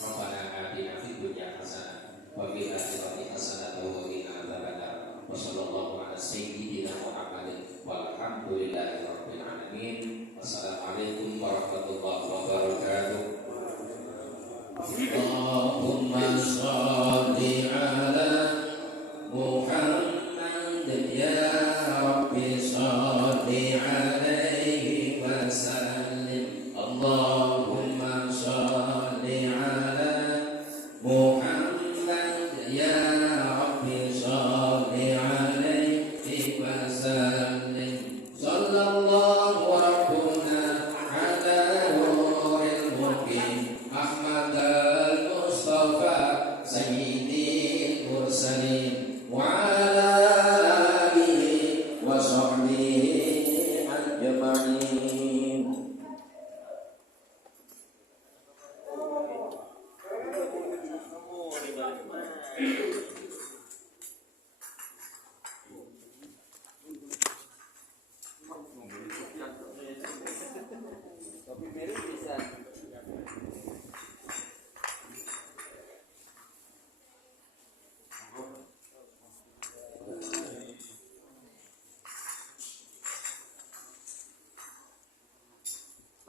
Rabbana atina fid dunya hasanah wa fil akhirati hasanah wa qina adzabannar. Wa sallallahu ala sayyidina Muhammadin walhamdulillahi rabbil alamin. Wassalamualaikum warahmatullahi wabarakatuh. Allahumma shalli ala Muhammad ya Rabbi shalli alaihi wa sallim. Allahumma shalli ala Muhammad ya Rabbi shalli alaihi wa sallim. Sallallahu rabbuna ala nuril mubin Ahmad al-Mustafa sayyidil mursalin wa ala alihi wa sahbihi ajma'in. Kopi merah bisa.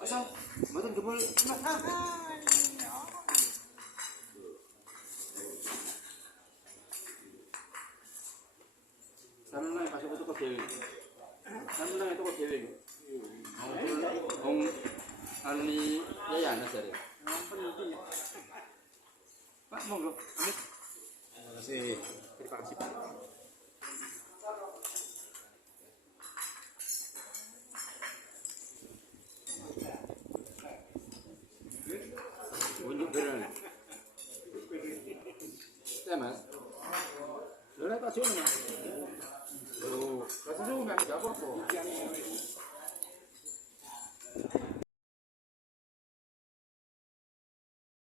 Pasang, mboten jebul. Sampeyan nang pasang itu kok dhewe. Sampeyan nang itu kok dhewe. Wong ani ya ana jare. Pak monggo, amit. Terima kasih. Terima kasih Pak. Unjuk beneran. Ya Mas. Lha tak jono Mas. Oh, kasih nggak apa-apa.